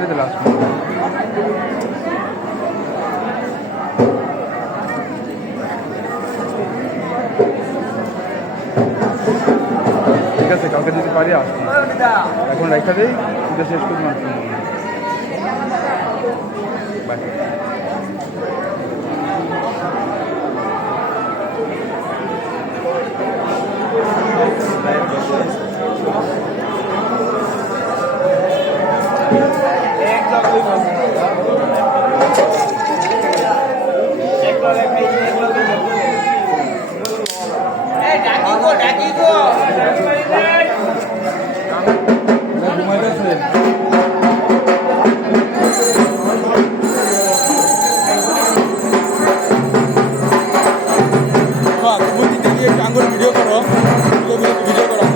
বাড়িতে লাস্ট। ঠিক আছে, কালকে যদি পারি আসবো, এখন রেখা দেই, পুজো শেষ করুন আসবো। বাই। ভিডিও করো, ভিডিও করো।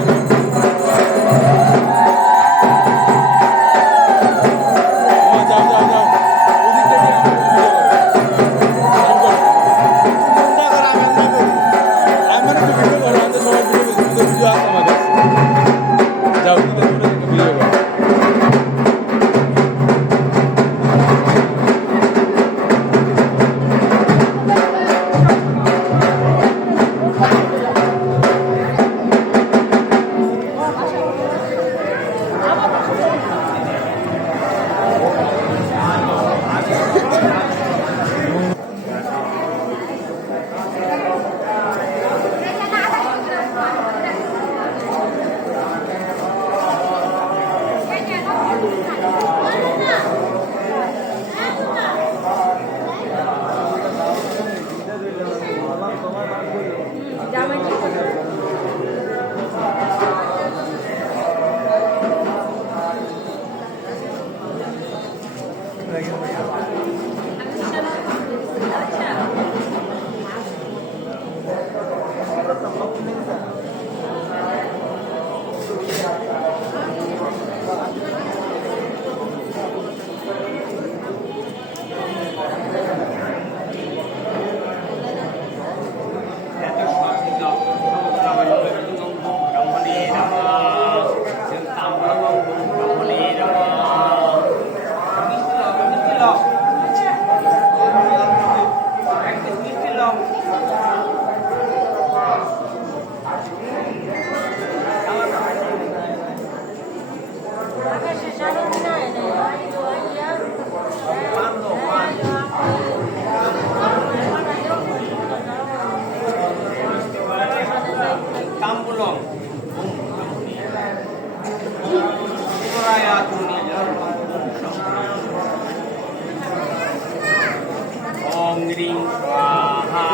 Om Ring Swaha,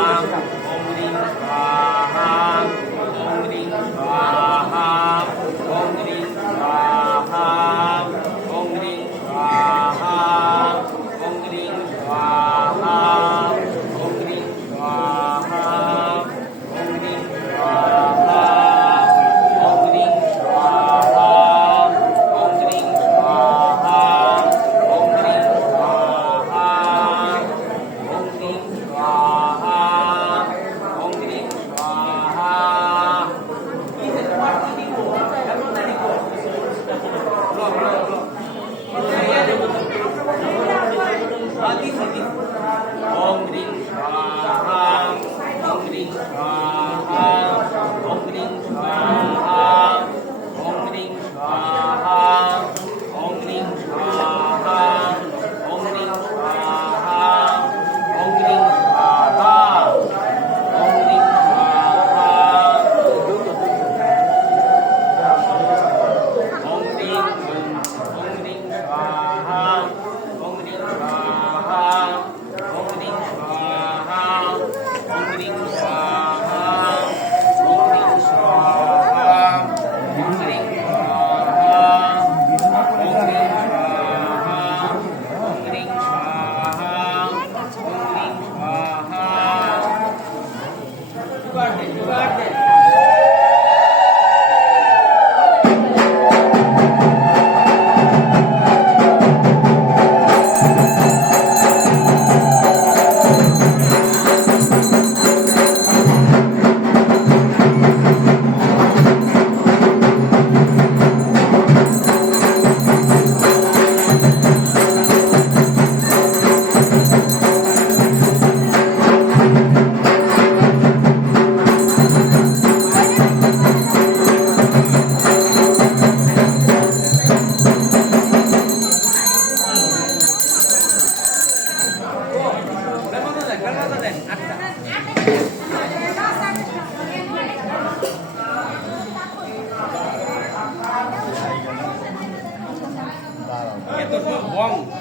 Om Ring Swaha, Om Ring Swaha, Om Ring Swaha, Om Ring Swaha, Om Ring Swaha, Om Ring Swaha, Om Ring Swaha,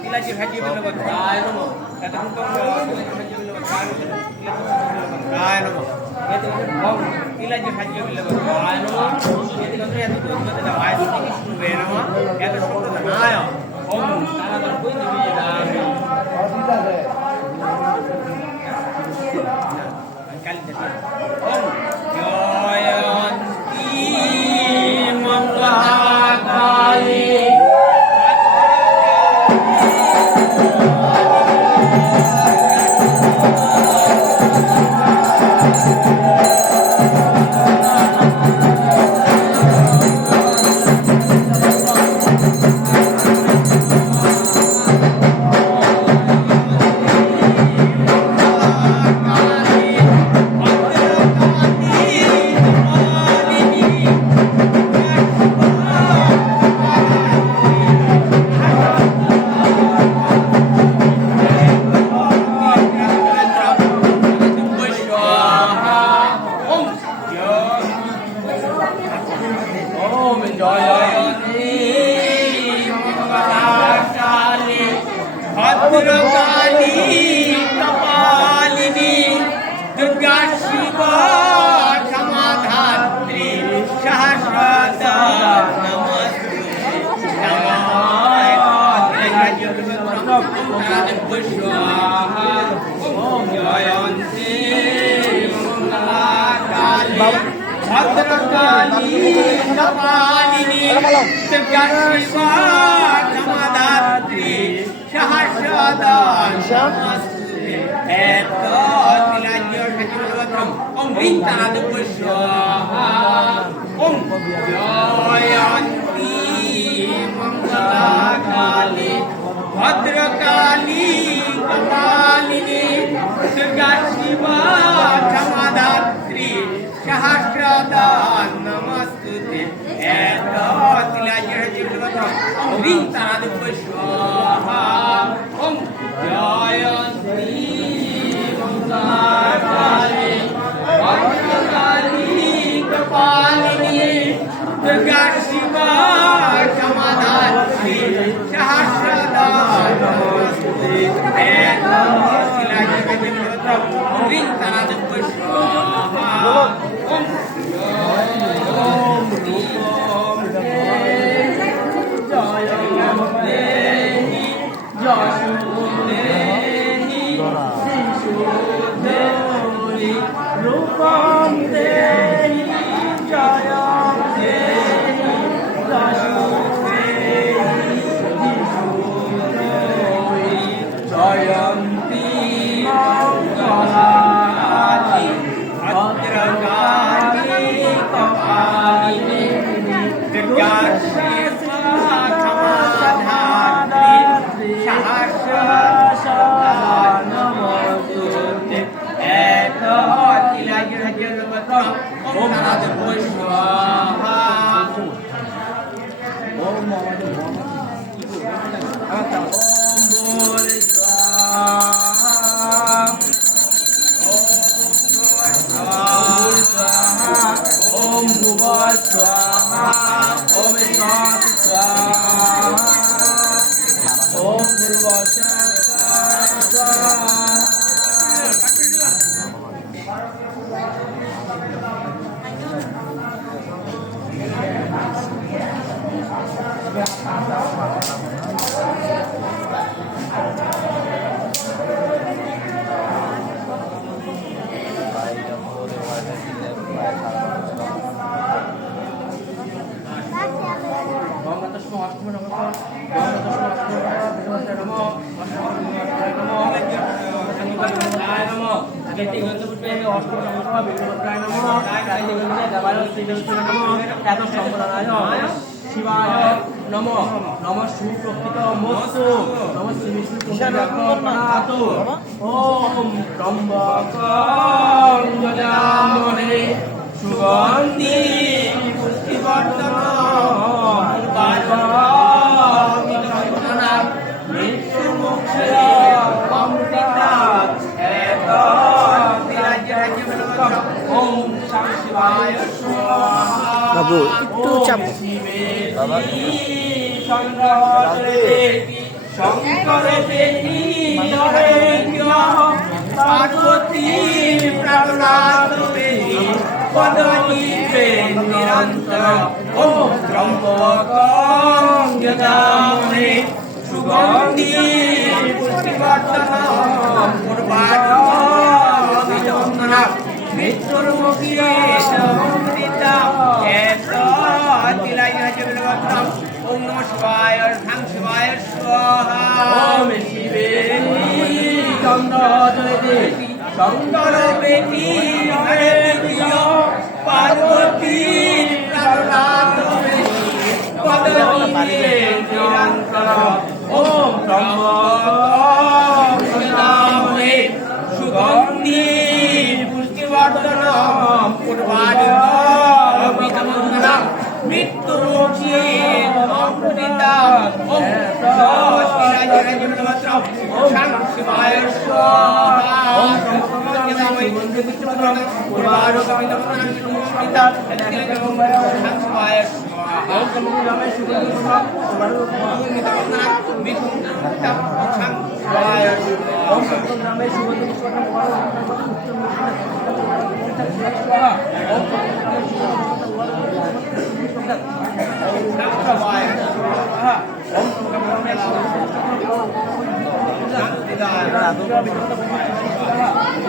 তিলাজি ভাজ্য বিল্লবদ্রায় নমঃ এতক্ষণ তিলাজি ভাজ্য বিল্লবদ্রায় নমঃ তিলাজি ভাজ্য বিল্লবদ্রায় নমঃ এতক্ষণ শ্রী নমঃ এত সন্তনায় ওম তারাদর কই দিবি নাম কালিতে ওম জয়ন্তী মঙ্গলাকালী ভদ্রকালী কপালিনী দুর্গা শিবা ক্ষমাধাত্রী সহস্রদা নমস্তে নমায় ওম জয়ন্তী মঙ্গলাকালী ভদ্রকালী কপালিনী দুর্গা শিবা ক্ষমাধাত্রী সহস্রদা নমস্তে এত তিলাজ্য সচিবত্রম ওম হ্রিং তারাদেব স্বাহা ওম জয়ন্তী মঙ্গলাকালী ভদ্রকালী কপালিনী দুর্গা শিবা ক্ষমাধাত্রী সহস্রদা নমস্তুতে এত তিলাজ্য সচিবত্রম ওম হ্রিং তারাদেব স্বাহা ওম জয়ন্তী মঙ্গলাকালী ভদ্রকালী কপালিনী দুর্গা শিবা ক্ষমাধাত্রী সহস্রদা নমস্তুতে এত তিলাজ্য সচিবত্রম ওম হ্রিং তারাদেব স্বাহা ওম রূপম দেহি জয় জয়ন্তী মঙ্গলাকালী ভদ্রকালী কপালিনী দুর্গা শিবা ক্ষমাধাত্রী সহস্রদা নমস্তুতে এত তিলাজ্য সচিবত্রম ওম তারাদেব স্বাহা ওম ভোলে স্বাহা ওম ভুবঃ স্বাহা ওম সৎ স্বাহা ওম ভুবঃ স্বাহা শিবায় নমঃ নমঃ সুপ্রকৃত মস্তু নমঃ শ্রী বিষ্ণু পুষ্পাত ওম ত্রম্বকং যজামহে সুগন্ধি পুষ্টিবর্ধন বাবু একটু চাপ সংগ্রহ শঙ্কর বেটি পার্বতী প্রাণনাথ বেটি পদনীপে নিরন্তর ওম ত্রম্বকং যজামহে সুগন্ধি পুষ্টিবর্ধনম পূর্বাধনা মৃত্যুর্মুখে সমৃতা এত তিলাইনাজবিলবত্তম ওম নমঃ শিবায় ধাম শিবায় স্বাহা ওম শিবে শঙ্কর বেটি হরে প্রিয় পার্বতী প্রাণনাথ বেটি পদনীপে নিরন্তর ওম ত্রম্বকং যজামহে সুগন্ধি পুষ্টিবর্ধনম পূর্বাধনা মৃত্যুমুখে সমৃতা ওম তিলাইনাজবিলবত্তম ওম শিবায় স্বাহা ওম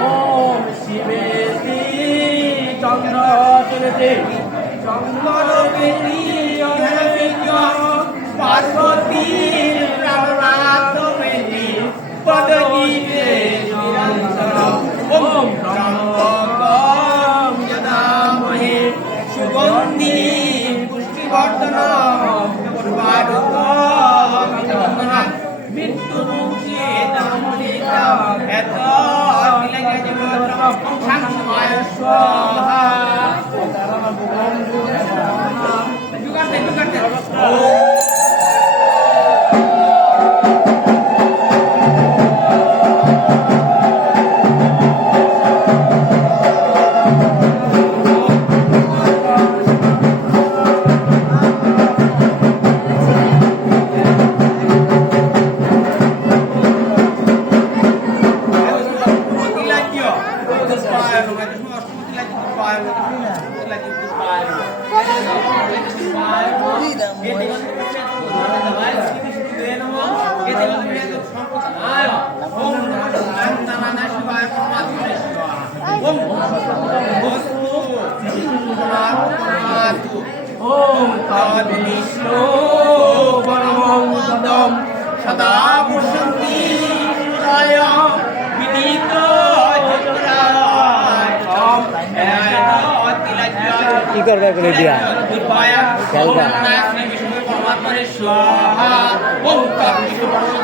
ওম শিবেতি চন্দ্র চলেতে চন্দ্র বেটি পার্বতী প্রাণনাথ বেটি পদনীপে নিরন্তর ওম ত্রম্বকং যজামহে সুগন্ধি পুষ্টিবর্ধনম পূর্বাধনা মৃত্যুমুখে দামোলিকা এত তিলাইনাজবিলবত্তম ওম শিবায় স্বাহা যুগান্তে ওম তদ্বিষ্ণু পরমং পদম সদা পুষ্পন্তি হৃদয় বিনীত চক্রায়তম কি করবে করে দিয়া খেলবা শ্রী বিষ্ণু পরমাত্মারে স্বাহা ওম তদ্বিষ্ণু পরমং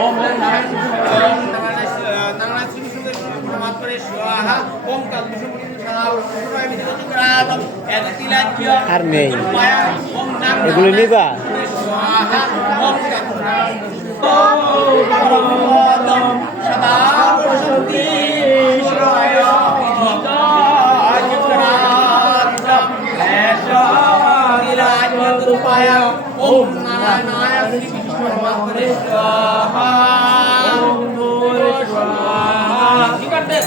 ওম আর নেই এগুলো নিবা ওম নারায়ণায় শ্রী বিষ্ণু পরমাত্মারে স্বাহা ওম নমঃ স্বাহা ঠিক আছে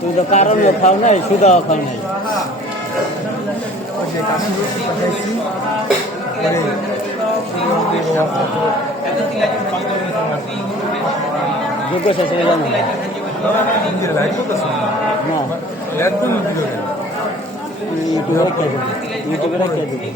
তুই তো কারণ খাও নাই সুদাও খাও নাই যোগ্য শেষ হয়ে গেল না একদম ইউটিউবে রেখে দেবে